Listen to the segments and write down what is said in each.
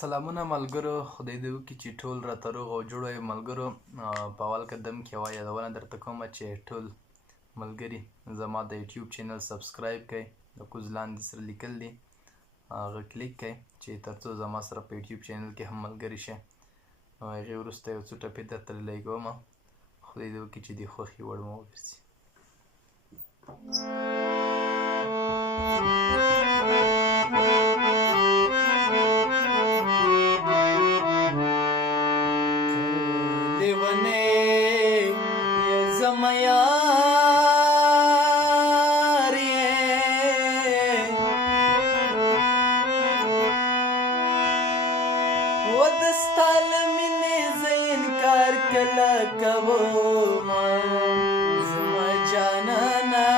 سلامونه ملګرو، خدای دې وکړي چې ټول راته روغ او جوړ وئ. ملګرو په اول قدم کې یوه یادونه درته کومه چې ټول ملګري زما د یوټیوب چینل سبسکرایب کړئ. د کوز لاندې سره لیکل دي هغه کلیک کړئ چې تر څو زما سره په یوټیوب چینل کې هم ملګري شئ. هغې وروسته یو څو ټپې درته لیږومه. خدای دې وکړي چې د خوښې وړ مو وګرځي. کله کومه زما جانانه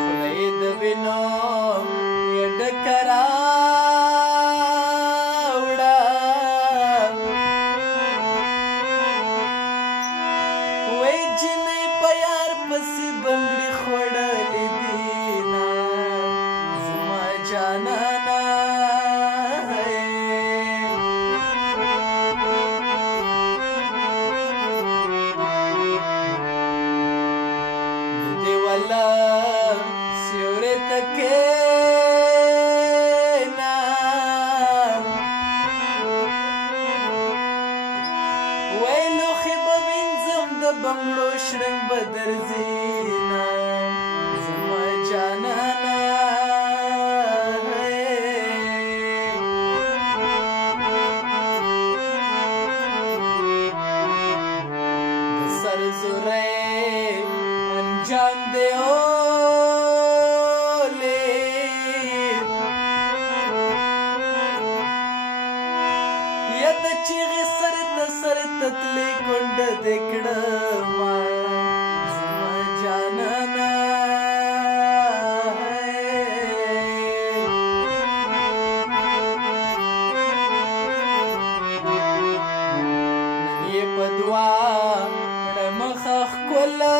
خوله یې د وینو یې ډکه راوړه وایي جینۍ په یار پسې بنګړي خوړلې دي جانانا دې والا سیورې تکینا ویلو خیبه وینځم د بنګړو شرنګ به درځینا زما جانانا انجام دے اولے یا د چیغې سر ته سر تتلې کونډه دې کړمه زما جانانه نن یې په دعا کړه مخه ښکله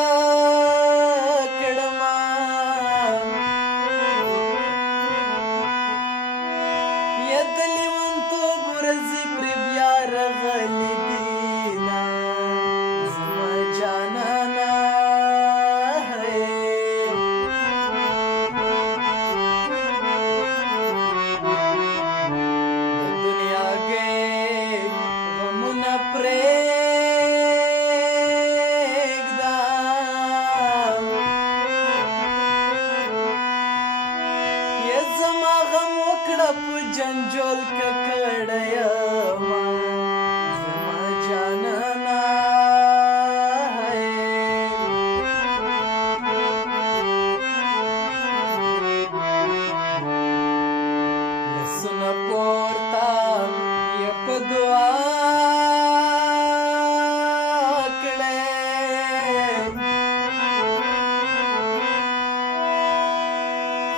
د لیونتوب ورځې پرې بیا رغلې دینه زما جانانه د دنیا کې غمونه پرېږده یا زما غم وکړه په جنجول ککړه یمه زما جانانه لاسونه پورته یې په دعا کړئ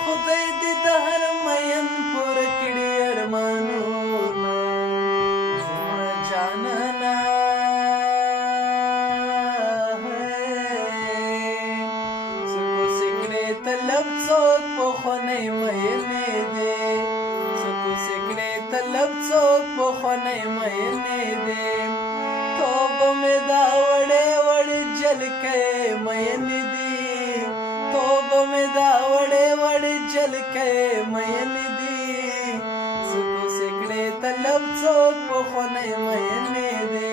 خدای دې د هر مین پوره کړي ارمانونه زما جانانه څوک سکړې طلب څوک پخوانی مینې دی څوک سکړې طلب څوک پخوانی مینې دی توبه مې دا وړې وړې جلکې مینې دي توبه مې دا وړې وړې جلکې مینې دي څوک سکړې طلب څوک پخوانی مینې دی